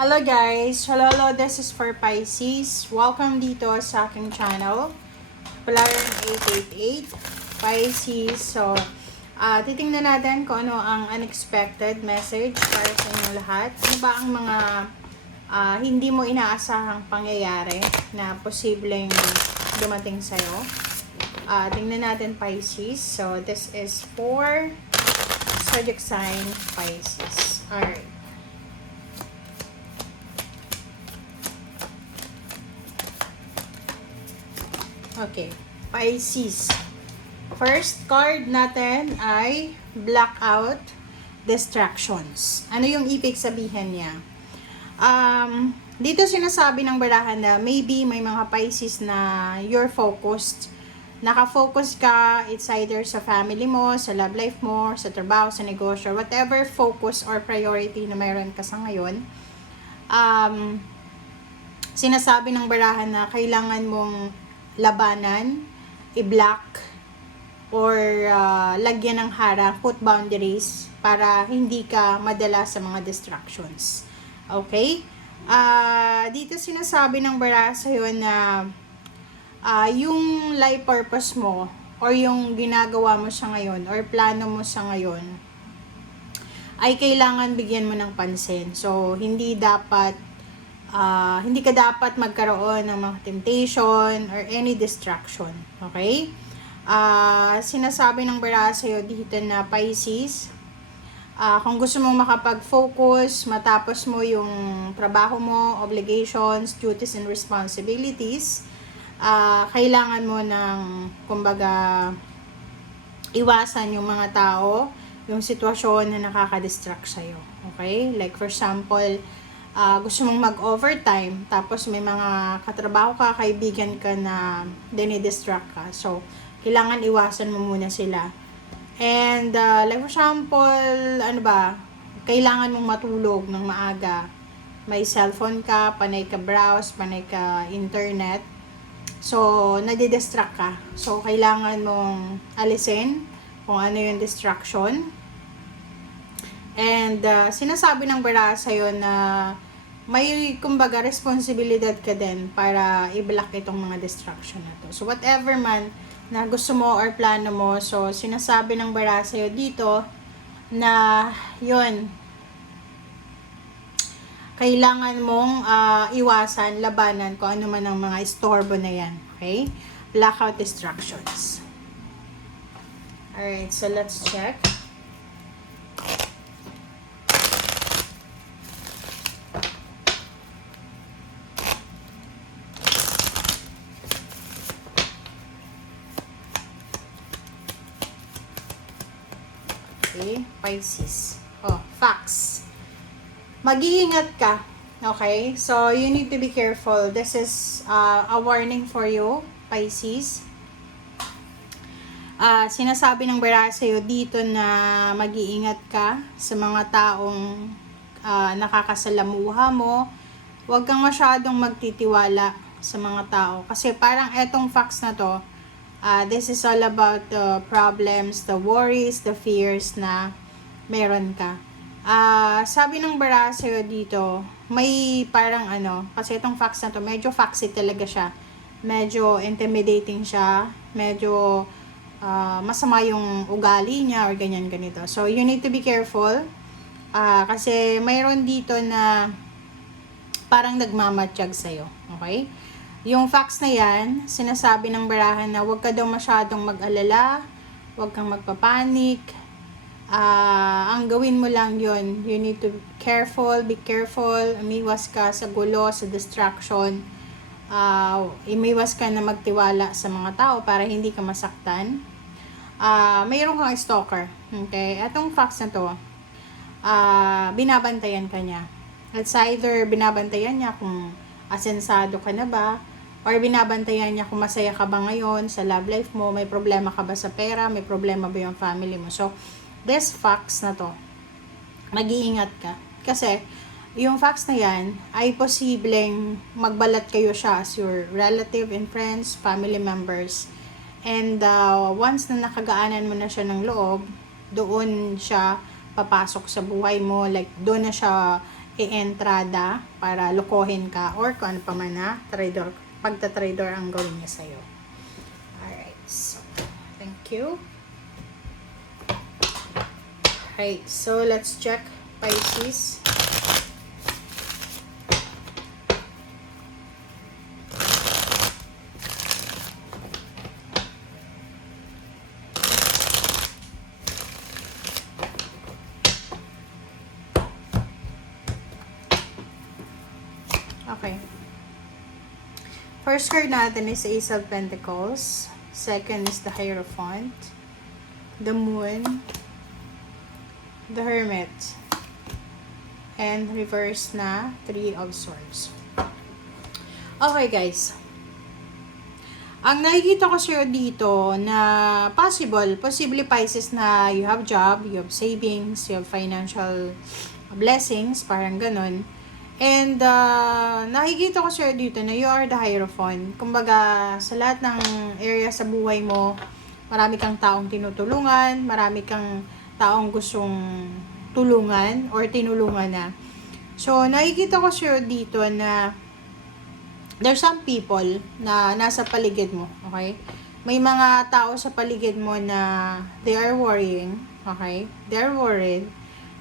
Hello guys! Hello, this is for Pisces. Welcome dito sa aking channel, Polaran 888 Pisces. So, titingnan natin kung ano ang unexpected message para sa inyo lahat. Ano ba ang mga hindi mo inaasahang pangyayari na posibleng dumating sa'yo? Tingnan natin Pisces. So, this is for zodiac sign Pisces. Alright. Okay, Pisces. First card natin ay blackout distractions. Ano yung ibig sabihin niya? Dito sinasabi ng barahan na maybe may mga Pisces na you're focused. Nakafocus ka, it's either sa family mo, sa love life mo, sa trabaho, sa negosyo, whatever focus or priority na mayroon ka sa ngayon. Sinasabi ng barahan na kailangan mong labanan, i-block, or lagyan ng harang, put boundaries, para hindi ka madala sa mga distractions. Okay? Dito sinasabi ng barahan sa'yo na yung life purpose mo, or yung ginagawa mo sa ngayon, or plano mo sa ngayon, ay kailangan bigyan mo ng pansin. So, hindi ka dapat magkaroon ng mga temptation or any distraction. Okay? Sinasabi ng baraha sa'yo dito na Pisces, kung gusto mong makapag-focus, matapos mo yung trabaho mo, obligations, duties, and responsibilities, kailangan mo ng, kumbaga, iwasan yung mga tao, yung sitwasyon na nakaka-distract sa'yo. Okay? Like for example, gusto mong mag-overtime, tapos may mga katrabaho ka, kaibigan ka na dinidistract ka. So, kailangan iwasan mo muna sila. And, like for example, kailangan mong matulog ng maaga. May cellphone ka, panay ka browse, panay ka internet. So, nadidistract ka. So, kailangan mong alisin kung ano yung distraction. And, sinasabi ng baraha sa'yo na may, kumbaga, responsibilidad ka din para i-block itong mga distraction na to. So, whatever man na gusto mo or plano mo, so, sinasabi ng baraha sa'yo dito na, yun, kailangan mong iwasan, labanan kung ano man ang mga istorbo na yan. Okay? Blackout distractions. Alright, so let's check. Okay, Pisces. Facts. Mag-iingat ka. Okay? So, you need to be careful. This is a warning for you, Pisces. Sinasabi ng baraha sa'yo dito na mag-iingat ka sa mga taong nakakasalamuha mo. Huwag kang masyadong magtitiwala sa mga tao. Kasi parang etong facts na to, this is all about the problems, the worries, the fears na meron ka. Sabi ng baraha sa'yo dito, may parang kasi itong facts na to, medyo foxy talaga siya. Medyo intimidating siya, medyo masama yung ugali niya or ganyan-ganito. So, you need to be careful. Kasi mayroon dito na parang nagmamatsyag sa'yo. Okay? Yung facts na yan, sinasabi ng barahan na huwag ka daw masyadong mag-alala, huwag kang magpapanik. Ang gawin mo lang yon, you need to be careful, umiwas ka sa gulo, sa distraction. Umiwas ka na magtiwala sa mga tao para hindi ka masaktan. Mayroon kang stalker. Okay? Atong facts na to, binabantayan ka niya. It's either binabantayan niya kung asensado ka na ba, or binabantayan niya kung masaya ka ba ngayon sa love life mo, may problema ka ba sa pera, may problema ba yung family mo. So, this facts na to, mag-iingat ka. Kasi, yung facts na yan, ay posibleng magbalat kayo siya as your relative and friends, family members. And, once na nakagaanan mo na siya ng loob, doon siya papasok sa buhay mo, like doon na siya i-entrada para lokohin ka or kung ano pa man na trader, pagta-trader ang gawin niya sa'yo. Alright, so thank you. Alright, so let's check Pisces. Okay. First card natin is Ace of Pentacles. Second is the Hierophant. The Moon. The Hermit. And reverse na Three of Swords. Okay guys. Ang nakikita ko sa'yo dito na possibly Pisces na you have job, you have savings, you have financial blessings, parang ganun. And nakikita ko sa'yo dito na you are the Hierophant. Kumbaga, sa lahat ng area sa buhay mo, marami kang taong tinutulungan, marami kang taong gustong tulungan or tinulungan na. So, nakikita ko sa'yo dito na there's some people na nasa paligid mo, okay? May mga tao sa paligid mo na they are worrying, okay? They are worried.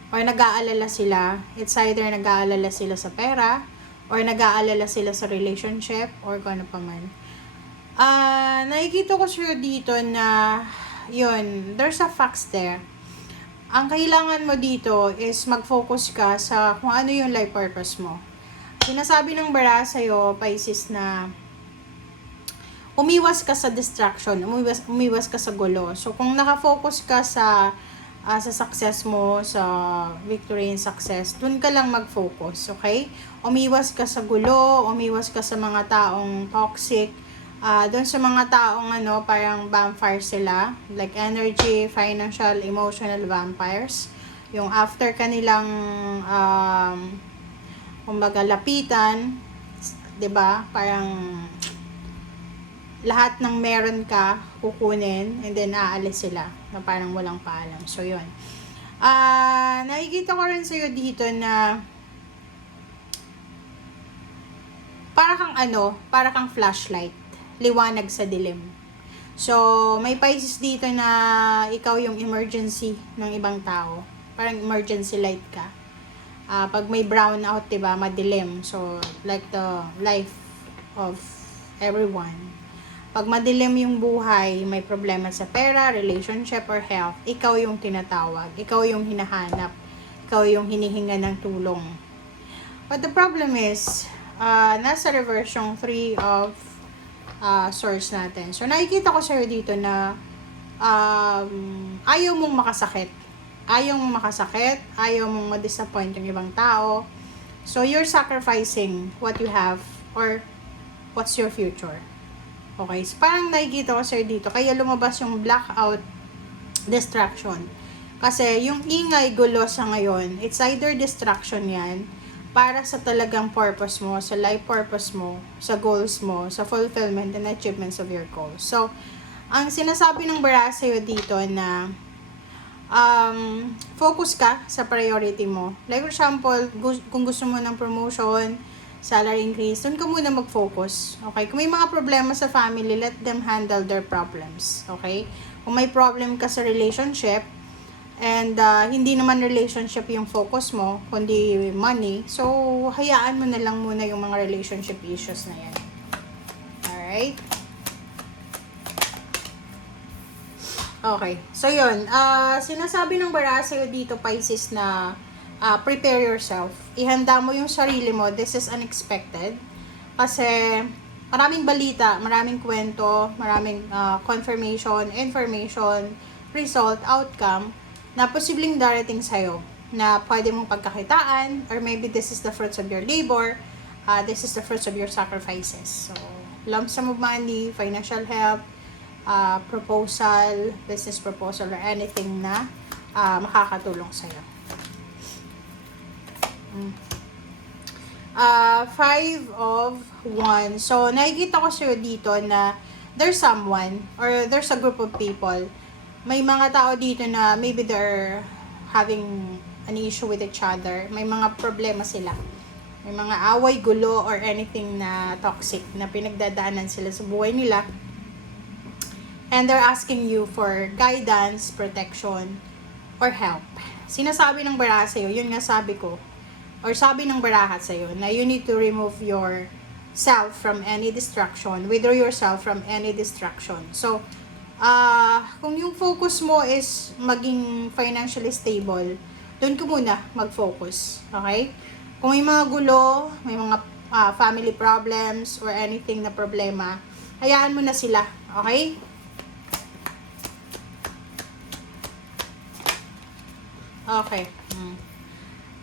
Or nag-aalala sila, it's either nag-aalala sila sa pera, or nag-aalala sila sa relationship, or kung ano pa man. Nakikita ko sa'yo dito na, yun, there's a facts there. Ang kailangan mo dito is mag-focus ka sa kung ano yung life purpose mo. Sinasabi ng bara sa'yo, Pisces, na umiwas ka sa distraction, umiwas ka sa gulo. So, kung nakafocus ka sa success mo, sa victory and success, dun ka lang mag-focus, okay? Umiwas ka sa gulo, umiwas ka sa mga taong toxic, dun sa mga taong parang vampire sila, like energy, financial, emotional vampires. Yung after kanilang kumbaga lapitan, 'di ba? Parang lahat ng meron ka, kukunin, and then aalis sila, na parang walang paalam. So, yun. Nakikita ko rin sa'yo dito na para kang flashlight, liwanag sa dilim. So, may Pisces dito na ikaw yung emergency ng ibang tao. Parang emergency light ka. Pag may brownout, diba, madilim. So, like the life of everyone. Pag madilim yung buhay, may problema sa pera, relationship, or health, ikaw yung tinatawag, ikaw yung hinahanap, ikaw yung hinihinga ng tulong. But the problem is, nasa reverse yung Three of Swords natin. So, nakikita ko sa'yo dito na ayaw mong makasakit. Ayaw mong makasakit, ayaw mong ma-disappoint yung ibang tao. So, you're sacrificing what you have or what's your future. Okay, so parang nakikita ko sa'yo dito, kaya lumabas yung blackout distraction. Kasi yung ingay, gulo sa ngayon, it's either distraction yan, para sa talagang purpose mo, sa life purpose mo, sa goals mo, sa fulfillment and achievements of your goals. So, ang sinasabi ng bara sa'yo dito na focus ka sa priority mo. Like for example, kung gusto mo ng promotion, salary increase, doon ka muna mag-focus. Okay? Kung may mga problema sa family, let them handle their problems. Okay? Kung may problem ka sa relationship, and hindi naman relationship yung focus mo, kundi money, so hayaan mo na lang muna yung mga relationship issues na yan. Alright? Okay. So, yun. Sinasabi ng bara sa'yo dito, Pisces, na prepare yourself. Ihanda mo yung sarili mo. This is unexpected. Kasi maraming balita, maraming kwento, maraming confirmation, information, result, outcome na posibleng darating sa'yo na pwede mong pagkakitaan, or maybe this is the fruits of your labor, this is the fruits of your sacrifices. So, lump sum of money, financial help, proposal, business proposal, or anything na makakatulong sa'yo. Five of Wands. So, nakikita ko sa'yo dito na there's someone or there's a group of people. May mga tao dito na maybe they're having an issue with each other. May mga problema sila. May mga away, gulo, or anything na toxic na pinagdadaanan sila sa buhay nila. And they're asking you for guidance, protection, or help. Sinasabi ng baraha sa'yo, yun nga sabi ko, or sabi ng baraha sa'yo, na you need to remove yourself from any distraction, withdraw yourself from any distraction. So, kung yung focus mo is maging financially stable, doon ko muna mag-focus. Okay? Kung may mga gulo, may mga family problems, or anything na problema, hayaan mo na sila. Okay? Okay.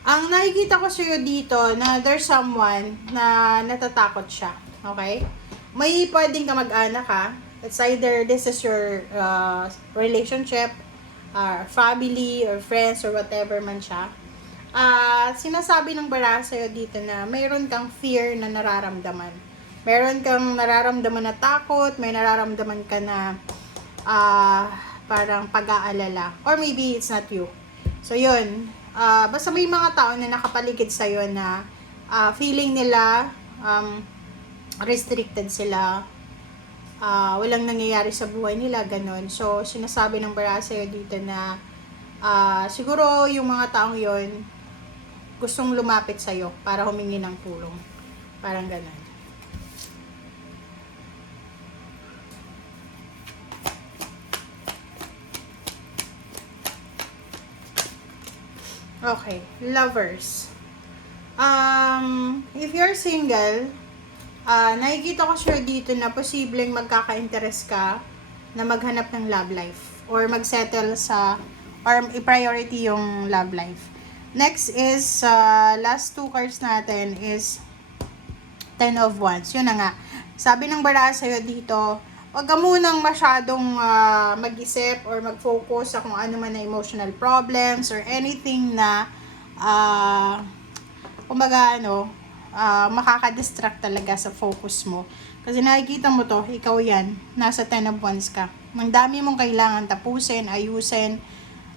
Ang nakikita ko sa'yo dito na there's someone na natatakot siya. Okay? May pwedeng kamag-anak ha. It's either this is your relationship, family, or friends, or whatever man siya. Sinasabi ng baraha sa'yo dito na mayroon kang fear na nararamdaman. Meron kang nararamdaman na takot, may nararamdaman ka na parang pag-aalala. Or maybe it's not you. So, yun. Basta may mga tao na nakapaligid sa'yo na feeling nila restricted sila. Walang nangyayari sa buhay nila, ganun. So, sinasabi ng baraha sa'yo dito na siguro yung mga taong yun gustong lumapit sa'yo para humingi ng tulong. Parang ganun. Okay, lovers. If you're single, nakikita ko sure dito na posibleng magkaka-interest ka na maghanap ng love life or magsettle sa or i-priority yung love life. Next is last two cards natin is Ten of Wands. Yun na nga. Sabi ng baraha sa'yo dito, huwag ka munang masyadong mag-isip or mag-focus sa kung ano man na emotional problems or anything na kumbaga makaka-distract talaga sa focus mo. Kasi nakikita mo to, ikaw yan, nasa Ten of Wands ka. Ang dami mong kailangan tapusin, ayusin,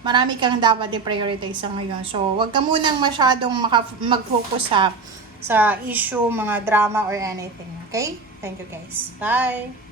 marami kang dapat i-prioritize sa ngayon. So, huwag ka munang masyadong mag-focus sa issue, mga drama or anything. Okay? Thank you guys. Bye!